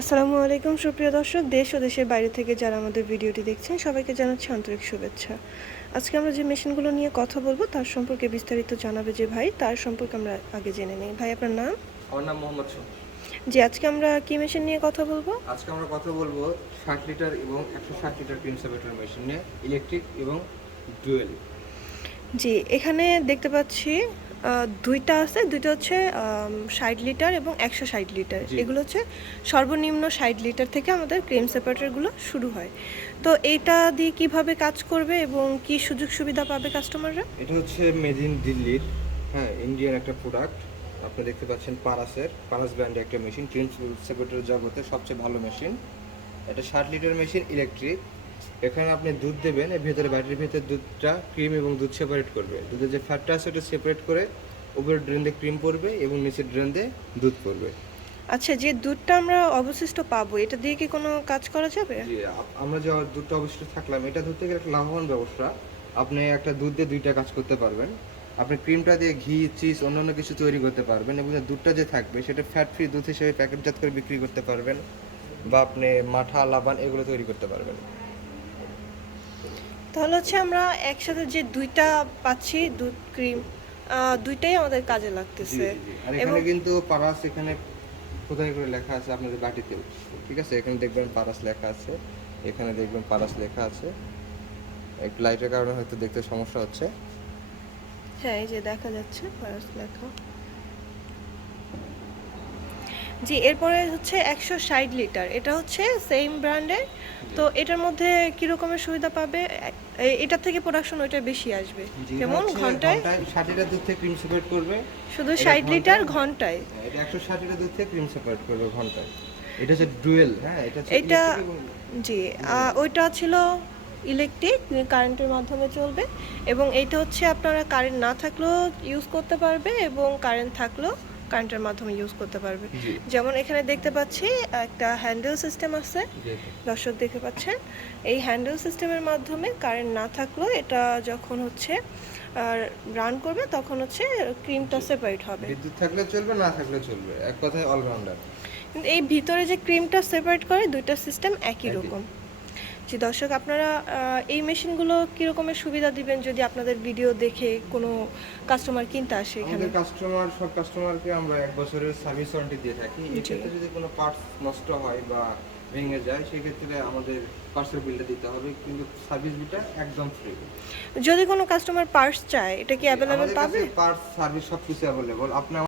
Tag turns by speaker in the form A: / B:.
A: আসসালামু আলাইকুম সুপ্রিয় দর্শক। দেশ ও দেশের বাইরে থেকে যারা আমাদের ভিডিওটি দেখছেন সবাইকে জানাচ্ছি আন্তরিক শুভেচ্ছা। আজকে আমরা যে মেশিনগুলো নিয়ে কথা বলব তার সম্পর্কে বিস্তারিত জানাবে যে ভাই তার সম্পর্কে আমরা আগে জেনে নিই। ভাই আপনার নাম?
B: আমার নাম মোহাম্মদ
A: জি আজকে আমরা কি মেশিন নিয়ে কথা বলব?
B: আজকে আমরা কথা বলব ষাট লিটার এবং একশো ষাট লিটার ক্রিম সেপারেটর মেশিন নিয়ে ইলেকট্রিক এবং ডুয়েল
A: জি এখানে দেখতে পাচ্ছি দুইটা আছে দুইটা হচ্ছে ষাট লিটার এবং একশো ষাট লিটার। এগুলো হচ্ছে সর্বনিম্ন ষাট লিটার থেকে আমাদের ক্রিম সেপারেটরগুলো শুরু হয়। তো এইটা দিয়ে কীভাবে কাজ করবে এবং কি সুযোগ সুবিধা পাবে কাস্টমাররা?
B: এটা হচ্ছে মেড ইন দিল্লির হ্যাঁ ইন্ডিয়ান একটা প্রোডাক্ট। আপনি দেখতে পাচ্ছেন পারাসের পারাস ব্র্যান্ডের একটা মেশিন ক্রিম সেপারেটর জগতে সবচেয়ে ভালো মেশিন। এটা ষাট লিটার মেশিন ইলেকট্রিক। এখানে আপনি দুধ দেবেন এর ভেতরে ব্যাটারির ভেতরে দুধটা ক্রিম এবং দুধ সেপারেট করবে। দুধের যে ফ্যাটটা আছে ওটা সেপারেট করে উপরের ড্রেন দিয়ে ক্রিম পড়বে এবং নিচের ড্রেন দিয়ে দুধ পড়বে
A: আচ্ছা যে দুধটা আমরা অবশিষ্ট পাবো এটা দিয়ে কি কোনো কাজ করা যাবে?
B: জি আমরা যে দুধটা অবশিষ্ট থাকলাম এটা দুধ থেকে একটা লাভবান ব্যবসা। আপনি একটা দুধ দিয়ে দুইটা কাজ করতে পারবেন। আপনি ক্রিমটা দিয়ে ঘি চিজ অন্যান্য কিছু তৈরি করতে পারবেন এবং দুধটা যে থাকবে সেটা ফ্যাট ফ্রি দুধ হিসেবে প্যাকেটজাত করে বিক্রি করতে পারবেন বা আপনি মাঠা লাবান এগুলো তৈরি করতে পারবেন।
A: তাহলে হচ্ছে আমরা একসাথে যে দুইটা পাচ্ছি দুধ ক্রিম দুইটাই আমাদের কাজে লাগতেছে।
B: আর এখানে কিন্তু পারাস এখানে কোথায় করে লেখা আছে? আপনাদের বাটিতেও। ঠিক আছে? এখানে দেখবেন পারাস লেখা আছে। এখানে দেখবেন পারাস লেখা আছে। একটু লাইটের কারণে হয়তো দেখতে সমস্যা হচ্ছে।
A: হ্যাঁ এই যে দেখা যাচ্ছে পারাস লেখা। জি এরপরে হচ্ছে একশো ষাট লিটার। এটা হচ্ছে সেম ব্র্যান্ডের তো এটার মধ্যে কি রকমের সুবিধা পাবে? এ- এটার থেকে প্রোডাকশন ওইটা বেশি আসবে। যেমন ঘন্টায়?
B: ষাট লিটার দুধ থেকে ক্রিম সেপারেট করবে।
A: শুধু
B: এটা
A: ষাট লিটার
B: ঘন্টায়? হ্যাঁ, এটা একশো ষাট লিটার দুধ থেকে ক্রিম সেপারেট করবে ঘন্টায়। এটা হচ্ছে ডুয়েল হ্যাঁ এটা
A: এটা জি ওইটা ছিল ইলেকট্রিক কারেন্টের মাধ্যমে চলবে। এবং এইটা হচ্ছে আপনারা কারেন্ট না থাকলেও ইউজ করতে পারবে এবং কারেন্ট থাকলেও কারেন্টের মাধ্যমে ইউজ করতে পারবে। যেমন এখানে দেখতে পাচ্ছি একটা হ্যান্ডেল সিস্টেম আছে। দর্শক দেখতে পাচ্ছেন এই হ্যান্ডেল সিস্টেমের মাধ্যমে কারেন্ট না থাকলেও এটা যখন হচ্ছে রান করবে তখন হচ্ছে ক্রিমটা সেপারেট হবে।
B: বিদ্যুৎ থাকলে চলবে না থাকলে চলবে। এক কথায় অলরাউন্ডার
A: কিন্তু এই ভিতরে যে ক্রিমটা সেপারেট করে দুইটা সিস্টেম একই। রকম। জি দর্শক আপনারা এই মেশিনগুলো কি রকমের সুবিধা দিবেন যদি আপনাদের ভিডিও দেখে কোনো কাস্টমার কিনতে আসে এখানে?
B: আমাদের কাস্টমার সব কাস্টমারকে আমরা এক বছরের সার্ভিস ওয়ারেন্টি দিয়ে থাকি। এক্ষেত্রে যদি কোনো পার্টস নষ্ট হয় বা ভেঙে যায় সেক্ষেত্রে আমাদের পার্সেল বিলটা দিতে হবে কিন্তু সার্ভিস বিলটা একদম ফ্রি
A: যদি কোনো কাস্টমার পার্স চায় এটা কি অ্যাভেলেবেল পাবে?
B: পার্টস সার্ভিস সব কিছু অ্যাভেলেবল আপনি